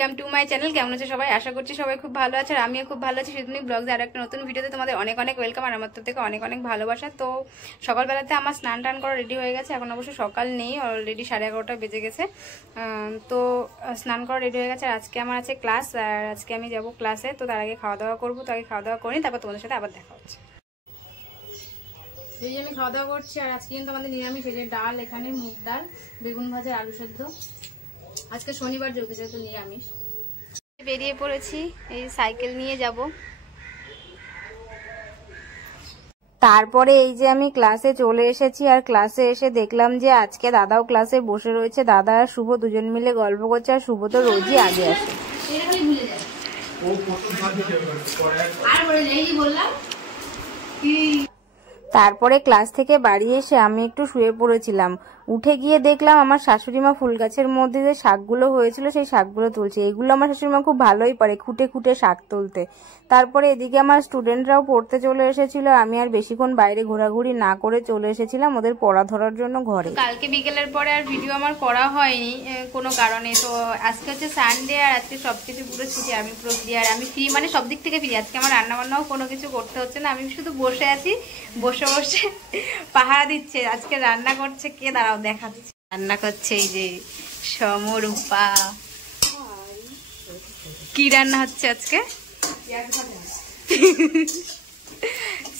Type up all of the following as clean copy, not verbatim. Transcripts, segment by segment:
Welcome to my channel. কেমন আছে সবাই? আশা করছি সবাই খুব ভালো আছে আর আমিও খুব ভালো আছি। সিদ্ধুনি ব্লগস আর একটা নতুন ভিডিওতে তোমাদের অনেক অনেক ওয়েলকাম আর আমার থেকে অনেক অনেক ভালোবাসা। তো সকালবেলাতে আমার স্নান টান করা রেডি হয়ে গেছে। এখন অবশ্য সকাল নেই, অলরেডি 11:30 বেজে গেছে। তো স্নান করা রেডি হয়ে গেছে আর আজকে আমার আছে ক্লাস, আর আজকে আমি যাব ক্লাসে। তো তার আগে খাওয়া দাওয়া করবো, তো আগে খাওয়া দাওয়া করি, তারপর তোমাদের সাথে আবার দেখা হচ্ছে। এই যে আমি খাওয়া দাওয়া করছি আর আজকে কিন্তু আমাদের নিরামিষ, এই যে ডাল, এখানে মুগ ডাল, বেগুন ভাজা, আলু সেদ্ধ। আজকে শনিবার যেহেতু নিরামিষ। বেরিয়ে পড়েছি, এই সাইকেল নিয়ে যাব। তারপরে এই যে আমি ক্লাসে চলে এসেছি আর ক্লাসে এসে দেখলাম যে আজকে দাদাও ক্লাসে বসে রয়েছে। দাদা আর শুভ দুজন মিলে গল্প করছে, আর শুভ তো রোজই আগে আসে। তারপরে ক্লাস থেকে বাড়ি এসে আমি একটু শুয়ে পড়েছিলাম। উঠে গিয়ে দেখলাম আমার শাশুড়িমা ফুল গাছের মধ্যে যে শাকগুলো হয়েছিল সেই শাকগুলো তুলছে। এগুলো আমার শাশুড়িমা খুব ভালোই পারে, খুঁটে খুঁটে শাক তুলতে। তারপরে এদিকে আমার স্টুডেন্টরাও পড়তে চলে এসেছিল। আমি আর বেশিক্ষণ বাইরে ঘোরাঘুরি না করে চলে এসেছিলাম ওদের পড়া ধরার জন্য ঘরে। কালকে বিকেলের পরে আর ভিডিও আমার করা হয়নি কোনো কারণে। তো আজকে হচ্ছে সানডে আর আজকে সবকিছু পুরো ছুটি, আমি পুরো ফ্রি। আর আমি ফ্রি মানে সব দিক থেকে ফ্রি। আজকে আমার রান্না বান্নাও কোনো কিছু করতে হচ্ছে না, আমি শুধু বসে আছি, বসে বসে পাহারা দিচ্ছে। আজকে রান্না করছে কে, দাঁড়াও দেখাচ্ছি। রান্না করছে এই যে সমরূপা। কি রান্না হচ্ছে আজকে?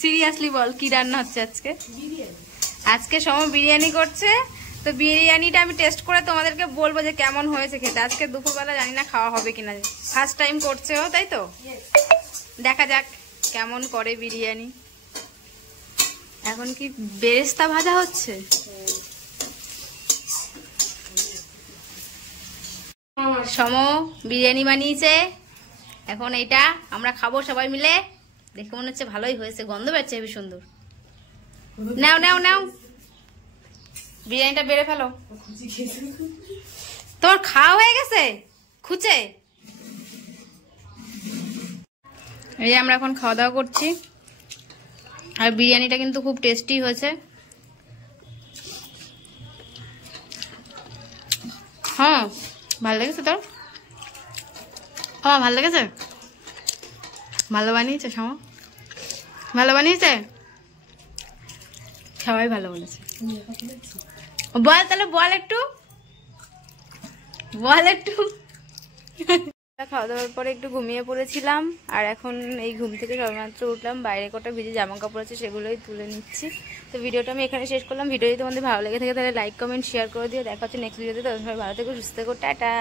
সিরিয়াসলি বল, কি রান্না হচ্ছে আজকে? আজকে সম বিরিয়ানি করছে। তো বিরিয়ানিটা আমি টেস্ট করে তোমাদেরকে বলবো যে কেমন হয়েছে খেতে। আজকে দুপুরবেলা জানি না খাওয়া হবে কিনা, ফার্স্ট টাইম করছে ও, তাই তো? দেখা যাক কেমন করে বিরিয়ানি। এখন কি বেরেস্তা ভাজা হচ্ছে? সম বিরিয়ানি বানিয়েছে, এখন এইটা আমরা খাবো সবাই মিলে। দেখে মনে হচ্ছে ভালোই হয়েছে, গন্ধ বেরোচ্ছে হেবি সুন্দর। নাও নাও নাও, বিরিয়ানিটা বেড়ে ফেলো। তোমার খাওয়া হয়ে গেছে খুঁচে? এই যে আমরা এখন খাওয়া দাওয়া করছি আর বিরিয়ানিটা কিন্তু খুব টেস্টি হয়েছে। হ্যাঁ ভালো লেগেছে তোর? ভালো লেগেছে? ভালো বানিয়েছে সমা, ভালো বানিয়েছে, সবাই ভালো বলেছে। বল তাহলে, বল একটু, বল একটু। খাওয়া দাওয়ার পরে একটু ঘুমিয়ে পড়েছিলাম আর এখন এই ঘুম থেকে সবেমাত্র উঠলাম। বাইরে কটা ভিজে জামা কাপড় আছে, সেগুলোই তুলে নিচ্ছি। তো ভিডিওটা আমি এখানে শেষ করলাম। ভিডিও যদি তোমাদের ভালো লেগে থাকে তাহলে লাইক কমেন্ট শেয়ার করে দিও। দেখা হচ্ছে নেক্সট ভিডিওতে। তো সবাই ভালো থেকো, সুস্থ থেকো, টাটা।